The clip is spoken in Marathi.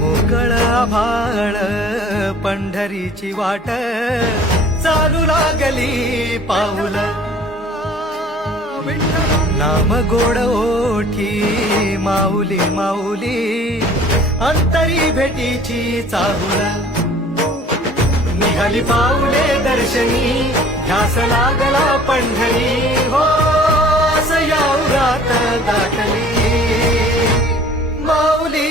मोकळ आभाळ पंढरीची वाट चालू लागली पाऊल नाम गोड ओठी माऊली माऊली अंतरी भेटीची चाहुल निघाली पाऊले दर्शनी ध्यास लागला पंढरी हो असं या उरात दाटली माऊली